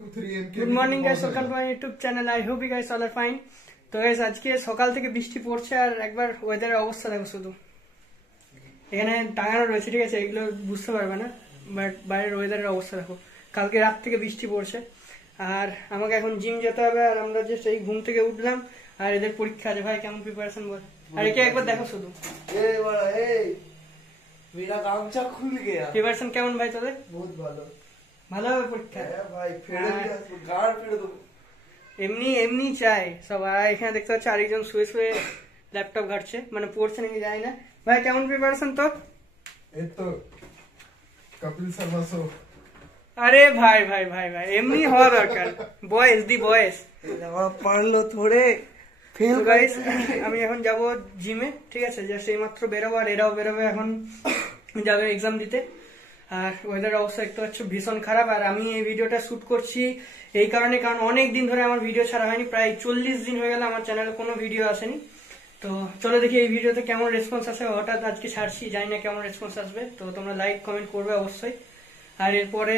Good morning guys, welcome to my YouTube channel. I hope you guys all are fine. তো guys আজকে সকাল থেকে বৃষ্টি পড়ছে আর একবার ওয়েদারের অবস্থা দেখো, শুধু এখানে টাঙানো রয়েছে, ঠিক আছে, এগুলো বুঝতে পারবে না, বাট বাইরের ওয়েদারের অবস্থা দেখো। কালকে রাত থেকে বৃষ্টি পড়ছে আর আমাকে এখন জিম যেতে হবে আর আমরা জাস্ট এই ঘুম থেকে উঠলাম আর এদের পরীক্ষা আছে। ভাই কেমন প্রিপারেশন বল? আর একে একবার দেখো শুধু, এই বড় এই मेरा गामछा खुल गया। প্রিপারেশন কেমন ভাই তোদের? बहुत ভালো। ভালো হবে পরীক্ষা? হ্যাঁ ভাই, ফেড়ে গাড় ফেড়ে দেবো। এমনি এমনি চাই সব। আর এখানে দেখতে পাচ্ছি আরেকজন শুয়ে শুয়ে ল্যাপটপ ঘাটছে, মানে পড়ছে নাকি জানি না। ভাই কেমন প্রিপারেশন তোর? এই তো কপিল শর্মা শো। আরে ভাই ভাই ভাই ভাই এমনি হওয়া দরকার, বয়েস দি বয়েস। আমার পারলো থোড়ে ফেল গাইস, আমি এখন যাব জিমে, ঠিক আছে, জাস্ট এই মাত্র বেরোবো আর এরাও বেরোবে এখন যাবে এক্সাম দিতে। আর ওয়েদার অবস্থা একটু হচ্ছে ভীষণ খারাপ। আর আমি এই ভিডিওটা শুট করছি এই কারণে, কারণ অনেক দিন ধরে আমার ভিডিও ছাড়া হয়নি, প্রায় 40 দিন হয়ে গেল আমার চ্যানেলে কোনো ভিডিও আসেনি। তো চলো দেখি এই ভিডিওতে কেমন রেসপন্স আসে। হঠাৎ আজকে ছাড়ছি, জানি না কেমন রেসপন্স আসবে, তো তোমরা লাইক কমেন্ট করবে অবশ্যই। আর এরপরে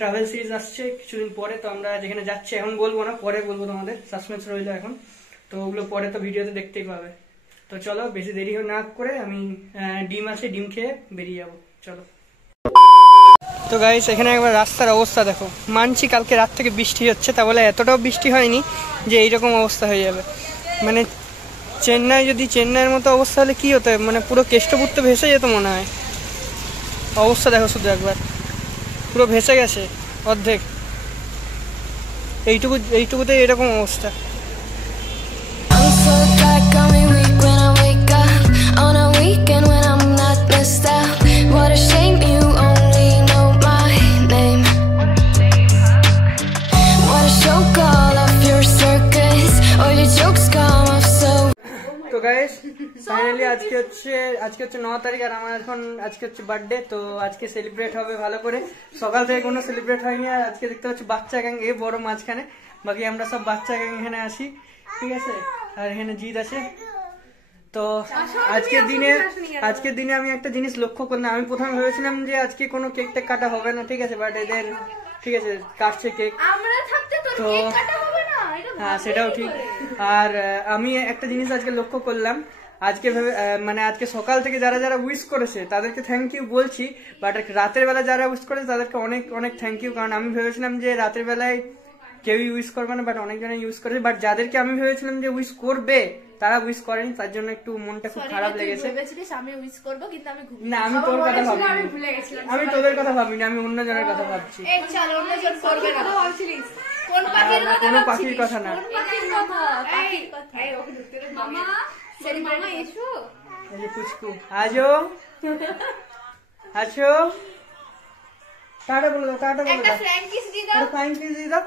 ট্রাভেল সিরিজ আসছে কিছুদিন পরে, তো আমরা যেখানে যাচ্ছি এখন বলবো না, পরে বলবো, তোমাদের সাসপেন্স রইলো এখন। তো ওগুলো পরে তো ভিডিওতে দেখতেই পাবে। তো চলো বেশি দেরি না করে আমি ডিম আছে, ডিম খেয়ে বেরিয়ে যাবো, চলো। তো গাইস এখানে একবার রাস্তার অবস্থা দেখো। মানছি কালকে রাত থেকে বৃষ্টি হচ্ছে, তা বলে এতটাও বৃষ্টি হয়নি যে এইরকম অবস্থা হয়ে যাবে। মানে চেন্নাইয়ের মতো অবস্থা হলে কি হতো, মানে পুরো কেষ্টপুর তো ভেসে যেত মনে হয়। অবস্থা দেখো শুধু একবার, পুরো ভেসে গেছে অর্ধেক। এইটুকুতে এরকম অবস্থা। তো গাইস ফাইনালি আজকে হচ্ছে 9 তারিখ আর আমার এখন আজকে হচ্ছে বার্থডে। তো আজকে সেলিব্রেট হবে ভালো করে। সকাল থেকে কোনো সেলিব্রেট হয়নি আর আজকে দেখতে পাচ্ছি বাচ্চা গ্যাং এ বড় মাঝখানে, বাকি আমরা সব বাচ্চা গ্যাং এখানে আসি, ঠিক আছে। আর এখানে জিৎ আছে। তো আজকের দিনে আমি একটা জিনিস লক্ষ্য করলাম। আমি প্রথমে ভেবেছিলাম যে আজকে কোনো কেক টেক কাটা হবে না, ঠিক আছে, বাট এদের ঠিক আছে কাটছে কেক। তো হ্যাঁ সেটাও ঠিক। আর আমি একটা জিনিস আজকে লক্ষ্য করলাম, আজকে সকাল থেকে যারা যারা উইশ করেছে তাদেরকে থ্যাংক ইউ বলছি, বাট রাতের বেলা যারা উইশ করেছে তাদেরকে অনেক অনেক থ্যাংক ইউ। কারণ আমি ভেবেছিলাম যে রাতের বেলায় কেউই উইশ করবে না, বাট অনেকজনে ইউজ করেছে। বাট যাদেরকে আমি ভেবেছিলাম যে উইশ করবে তারা উইশ করেনি, তার জন্য একটু মনটা খুব খারাপ লেগেছে। না আমি তোর কথা ভাবিনি, আমি তোদের কথা ভাবিনি, আমি অন্যজনের কথা ভাবছি। কোনো পাখির কথা না। পুচকু আজো আছো, টাটা বলে দাও, টাটা বলে দাও, ফ্লাইং কিস দিয়ে দাও।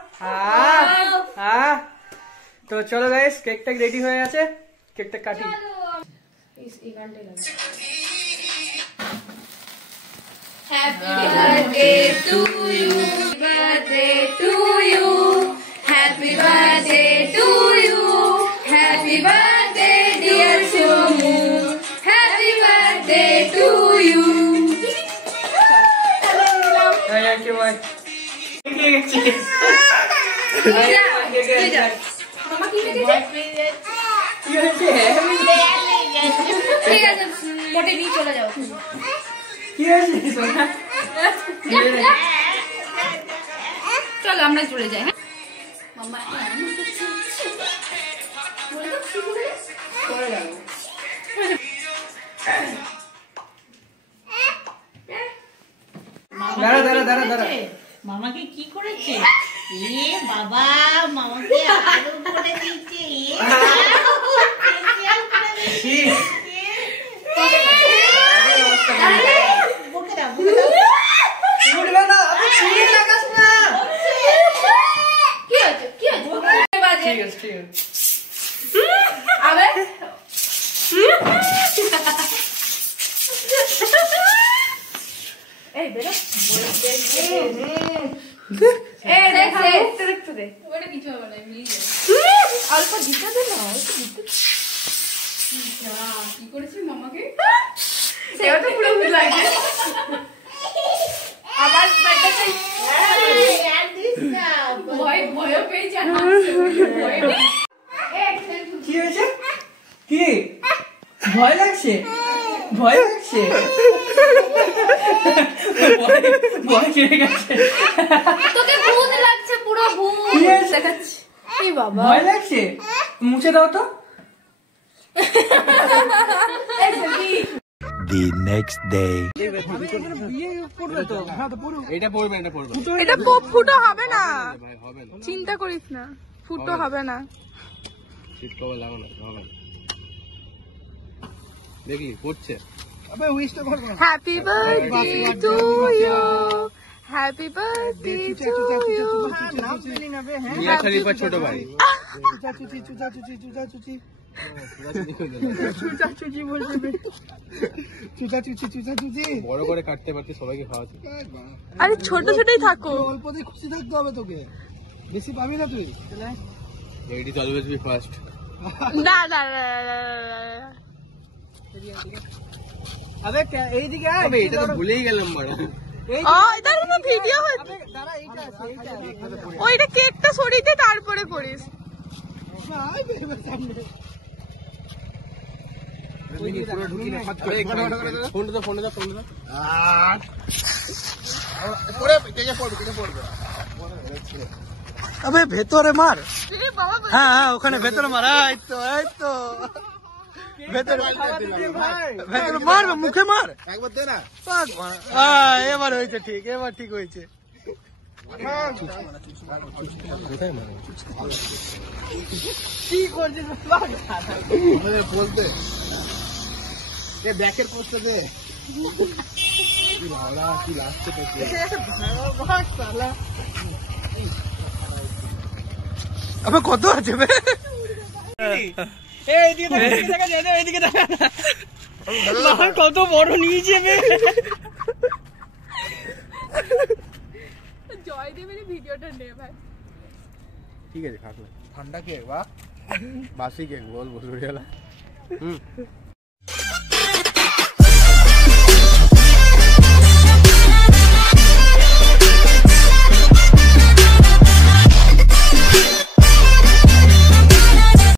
হ্যাঁ তো চলো গাইস, কেকটা রেডি হয়ে আছে, কেকটা কাটি। Happy birthday to you, birthday to you, happy birthday to you, happy birthday dear Somu, happy birthday to you. Thank you bye. Mama কি লিখেছে? কি হয়েছে? ঠিক আছে মোটে নিয়ে চলে যাও। কি হয়েছে সোনা? চলো আমরা চলে যাই। মাম্মা করে যাবো। দাঁড়া মামাকে কি করেছে? এ বাবা, মামাকে আরো করে দিয়েছে। অল্প দিতে দে না, কি করেছি মামাকে? সেটা তো পুরো ভুল লাগে। আবার ভয় পেয়েছে আর হাসছে। ভয় পেয়ে- কি হয়েছে? কি ভয় লাগছে? ভয় লাগছে? ভয় কেটে গেছে। তোকে ভূত লাগছে, পুরো ভূত কি হয়েছে? দেখাচ্ছি। এই বাবা, ভয় লাগছে? মুছে দাও তো। The next day. এটা ফুটো হবে না, চিন্তা করিস না, ফুটো হবে না। দেখলি পড়ছে। Happy birthday to you, happy birthday to you. Mia খলিফার ছোট ভাই। বড় করে কাটতে পারতে সবাইকে খাওয়াতে। আরে ছোট ছোটই থাকো। অল্পতেই খুশি থাকতে হবে তোকে, বেশি পাবি না তুই। It is always be first. না না না, আবে এইদিকে আয়। আবে এটা তো ভুলেই গেলাম বড়। এটা কোনো ভিডিও হচ্ছে। দাঁড়া, এইটা আছে, এইটা আছে। ওইটা কেকটা সরিয়ে তারপরে করিস। ফোনে দাও। আবে ভেতরে মার। এ বাবা, হ্যাঁ হ্যাঁ, ওখানে ভেতরে মার। এই তো ভেতরে ভেতরে মার, মুখে মার একবার দে না। এবার হয়েছে, ঠিক, এবার ঠিক হয়েছে। কি করছিস বলতে ব্যাকের পোস্টে দে। কি ভালো, কি লাগছে তোকে। আবে কত আছে বে? এইদিকে দেখা কত বড় নিয়েছে বে। জয়দেবের ভিডিওটা নে ভাই। ঠিক আছে, খাক না। ঠান্ডা কেক বা বাসি কেক বল বসুরিয়ালা।